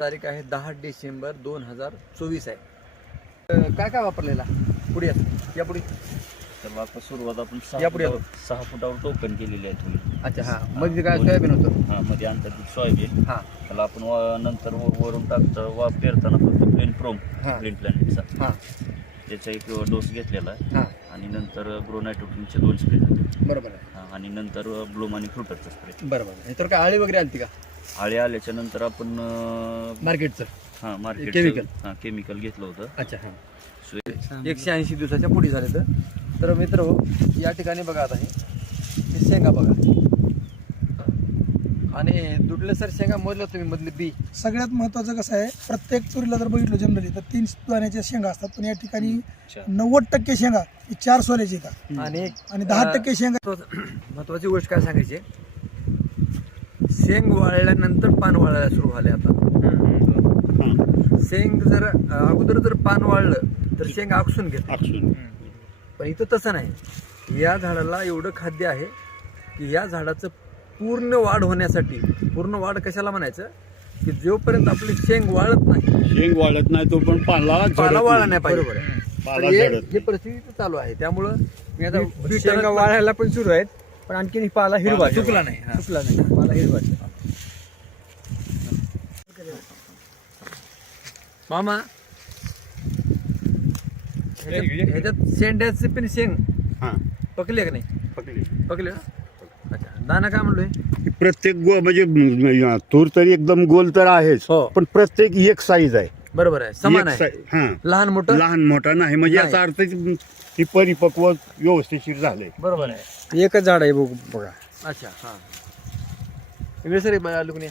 तारीख आहे 10 डिसेंबर 2024 आहे. काय काय वापरलेला पुढे या पुढे तर आता सुरुवात आपण यापुढे 6 फुटावर टोकन केलेली आहे तुम्ही. अच्छा हां मध्ये काय सोयाबीन होतं हा मध्ये अंतर्गत सोयाबीन. हां त्याला आपण नंतर वरून टाकता पेरताना फक्त प्लेन प्रोम हां. प्लेन प्लॅनेटचा हां त्याचा एक डोस घेतलेला आहे. हां आणि नंतर ग्रो नायट्रोजनचे 2 स्प्रे बरोबर आहे. आणि नंतर ब्लूम आणि फ्रुटरचा स्प्रे. बरोबर आहे. तर काय आळी वगैरे आलती का आळे आल्याच्या नंतर आपण मार्केटचं हा मार्केट Chemical. केमिकल घेतलं होतं. अच्छा हां 180 दिवसाच्या पुढे झाले तर मित्र या ठिकाणी बघा आता हे शेंगा बघा आणि दुडले सर शेंगा मोजलं तुम्ही मधले बी सगळ्यात महत्त्वाचं कसं आहे, प्रत्येक चुरीला जर बघितलं जनरली तर 3 दाण्याच्या शेंगा असतात, पण या ठिकाणी 90% शेंगा ही 4 सोल्याची येतात आणि 10% शेंगा. महत्वाची गोष्ट काय सांगायची, शेंग वाळल्यानंतर पान वाळायला सुरू झाले आता. शेंग जर अगोदर जर पान वाळलं तर शेंग आकसून घेते, पण इथं तसं नाही. या झाडाला एवढं खाद्य आहे की या झाडाचं पूर्ण वाढ होण्यासाठी, पूर्ण वाढ कशाला म्हणायचं की जोपर्यंत आपली शेंग वाळत नाही तो पण पाला वाळला नाही पाहिजे. बरोबर आहे. पण पाला हे झडत हे परिस्थिती चालू आहे. त्यामुळं मी आता शेंगा वाळायला पण सुरू आहेत, पण आणखी पाला हिरवा चुकला नाही. हा. चुकला नाही, पाला हिरवा. मामा ह्याच्यात शेंड्याचे पण शेंग पकले का नाही? पकले ना. अच्छा दाना काय म्हणलोय? प्रत्येक म्हणजे तूर तरी एकदम गोल तर आहेच, हो. पण प्रत्येक एक साईज आहे, बरोबर आहे, समान एक आहे. हा लहान मोठं लहान मोठा नाही, म्हणजे नाही. याचा अर्थ ती परिपक्व व्यवस्थिशीर झालंय. बरोबर आहे. एकच झाड आहे बघा. अच्छा हां इकडे सर लुकणे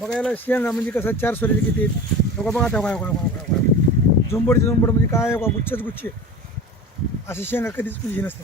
बघायला शेंगा म्हणजे कसं 4 सोल्याचे किती आहेत बघा आता. झुंबडचे झुंबड म्हणजे काय गुच्छेच गुच्छे अशी शेंगा कधीच पुजली नसते.